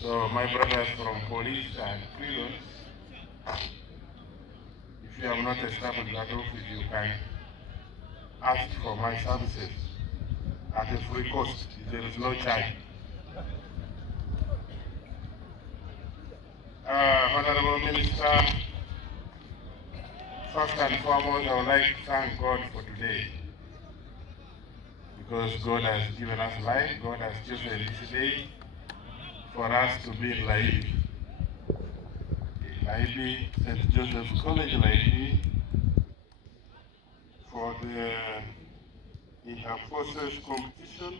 So my brothers from police and prisons, if you have not established that office, you can ask for my services at a free cost. There is no charge. Honorable Minister, first and foremost, I would like to thank God for today, because God has given us life. God has chosen this day for us to be in Layibi. Layibi, St. Joseph's College, Layibi, for the inter-forces competition,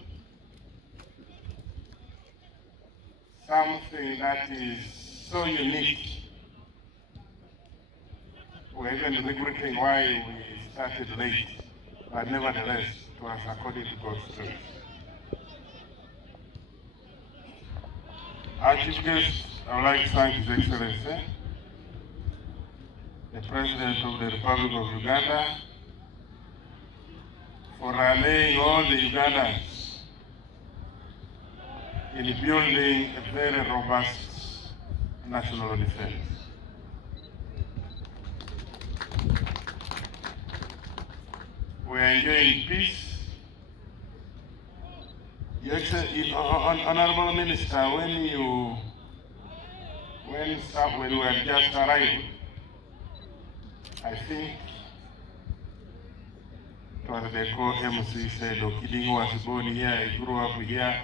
something that is so unique. We're even regretting why we started late, but nevertheless, it was according to God's choice. Our chief guest, I would like to thank His Excellency, the President of the Republic of Uganda, for rallying all the Ugandans in building a very robust national defense. We are enjoying peace. Honorable Minister, when we had just arrived, I think it was the co-MC said, Okiding was born here, he grew up here.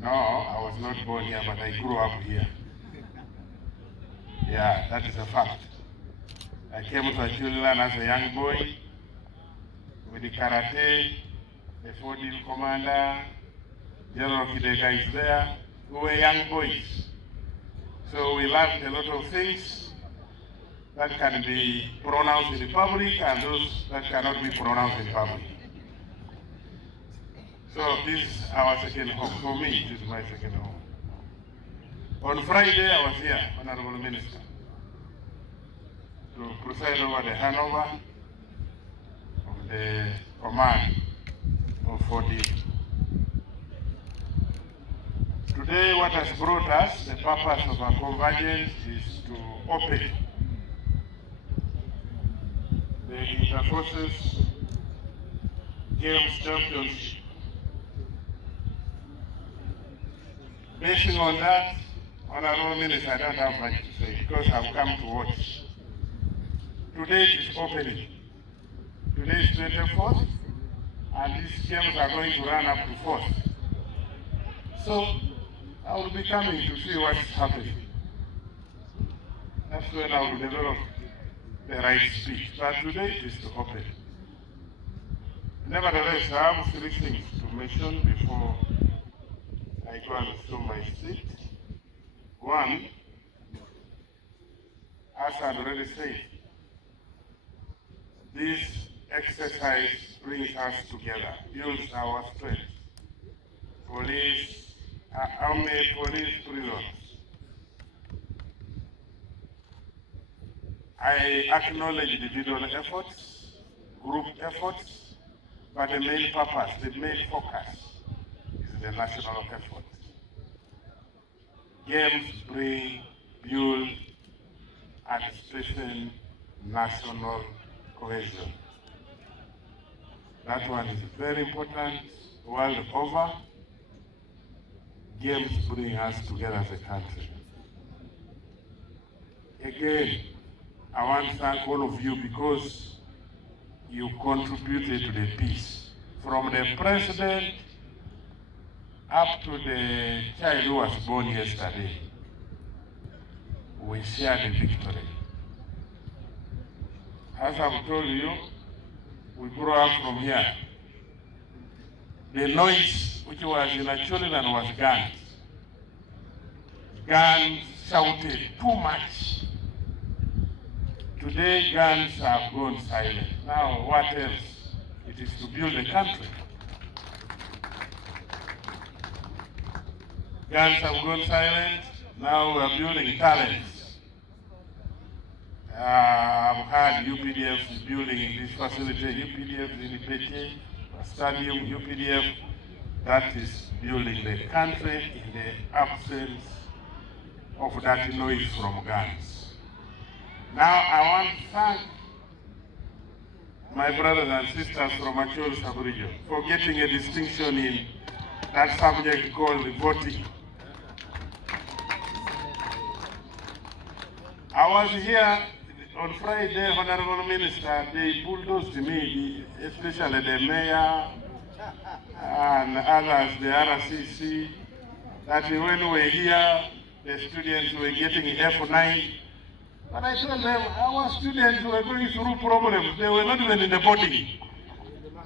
No, I was not born here, but I grew up here. Yeah, that is a fact. I came to Achilleland as a young boy with the karate, the 14th commander, General Kideka is there. We were young boys. So we learned a lot of things that can be pronounced in public and those that cannot be pronounced in public. So this is our second home. For me, this is my second home. On Friday, I was here, Honorable Minister, to preside over the handover of the command of 40. Today, what has brought us, the purpose of our convergence is to open the Inter-Forces Games Championship. Basing on that, Honorable Minister, I don't have much to say because I've come to watch. Today it is opening. Today is 24th, and these games are going to run up to 4th. So I will be coming to see what's happening. That's when I will develop the right speech. But today it is to open. Nevertheless, I have 3 things to mention before I go and assume my seat. One, as I already said, this exercise brings us together, builds our strength. Police, army, police, prisons. I acknowledge individual efforts, group efforts, but the main purpose, the main focus is the national effort. Games bring, build, and strengthen national cohesion. That one is very important. World over, games bring us together as a country. Again, I want to thank all of you because you contributed to the peace. From the president up to the child who was born yesterday, we shared the victory. As I've told you, we grew up from here. The noise which was in Achilleland was guns. Guns shouted too much. Today guns have gone silent. Now what else? It is to build a country. Guns have gone silent. Now we are building talents. I've had UPDF building in this facility, UPDF in Pete, stadium, UPDF that is building the country in the absence of that noise from guns. Now I want to thank my brothers and sisters from Acholi sub-region for getting a distinction in that subject called voting. I was here on Friday, Honorable Minister, they bulldozed me, especially the mayor and others, the RCC, that when we were here, the students were getting F9. But I told them, our students were going through problems. They were not even in the boarding.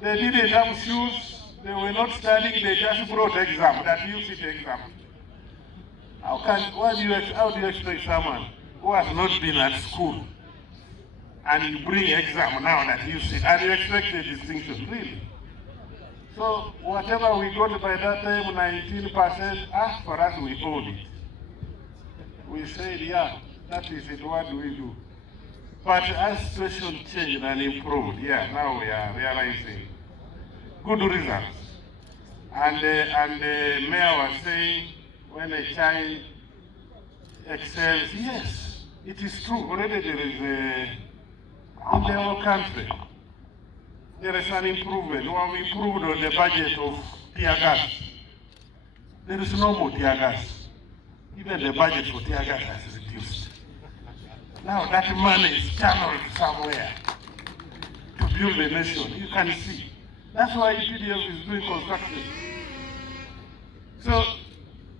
They didn't have shoes. They were not studying. They just brought exam, that UCT exam. How do you expect someone who has not been at school and you bring exam now that you sit and you expect a distinction, really? So whatever we got by that time, 19%, for us we own it. We said, yeah, that is it, what do we do? But as situation changed and improved, yeah, now we are realizing good results. And the mayor was saying, when a child excels, yes, it is true. Already there is in the whole country, there is an improvement. We have improved on the budget of tear gas. There is no more tear gas. Even the budget for tear gas has reduced. Now that money is channeled somewhere to build a nation. You can see. That's why CDF is doing construction. So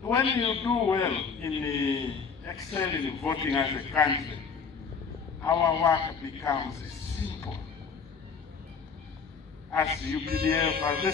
when you do well in excel in voting as a country, our work becomes simple. As UPDF, as the